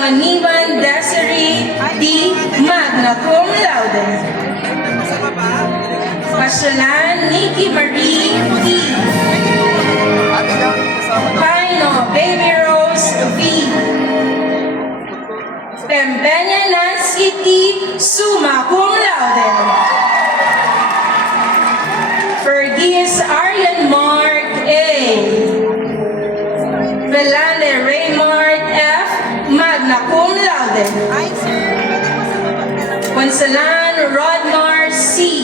Panganiban Desiree D. Magna Cum Laude. Pasyalan Nikki Marie D. Paino Baby Rose V. Pempenya Nancy T. Summa Cum Laude. Fergis Aryan Mark A. Velande Raymart F. Magna Cum Laude. Consalan Rodmar C.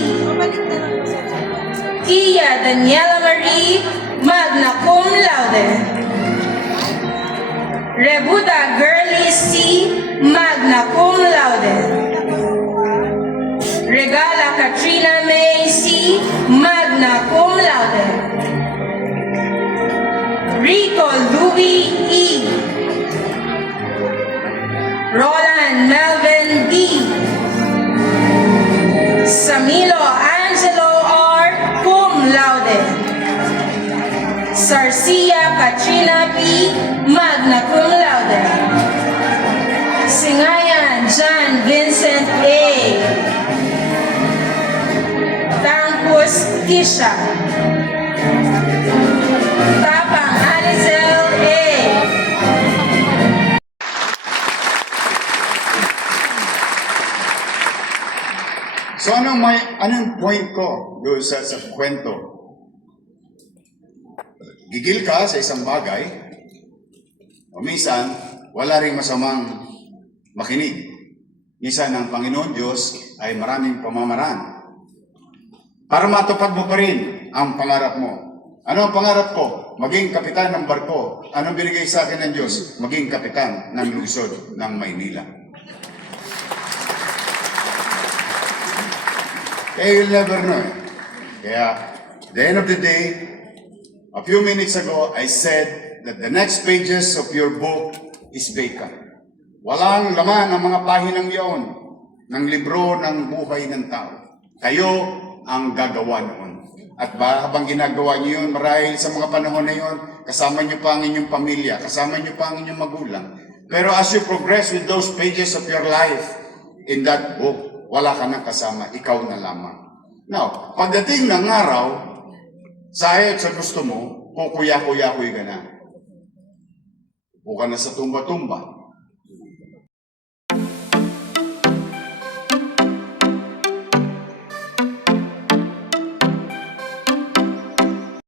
Kia Daniela Marie Magna Cum Laude. Rebuta Girly C. Magna Cum Laude. Regala Katrina May C. Magna Cum Laude. Rico Louis E. Roland Melvin D. Samilo Angelo R. Cum Laude. Sarcia Katrina P. Magna Cum Laude. Singayan John Vincent A. Tampus Kisha. Tapang Alizel A. So anong point ko doon sa kwento? Gigil ka sa isang bagay, o minsan, wala ring masamang makinig. Minsan ang Panginoon Diyos ay maraming pamamaraan para matupad mo pa rin ang pangarap mo. Ano ang pangarap ko? Maging kapitan ng barko. Anong binigay sa akin ng Diyos? Maging kapitan ng lungsod ng Maynila. You'll never know. Kaya, at the end of the day, a few minutes ago, I said that the next pages of your book is vacant. Walang laman ang mga pahinang iyon ng libro ng buhay ng tao. Kayo ang gagawa noon. At habang ginagawa niyo yun, marahil sa mga panahon na yun, kasama niyo pa ang inyong pamilya, kasama niyo pa ang inyong magulang. Pero as you progress with those pages of your life in that book, wala ka nang kasama, ikaw na lamang. Now, pagdating ng araw, sa ayaw at sa gusto mo, kukuya-kuya-kuy ka na. Upo ka na sa tumba-tumba.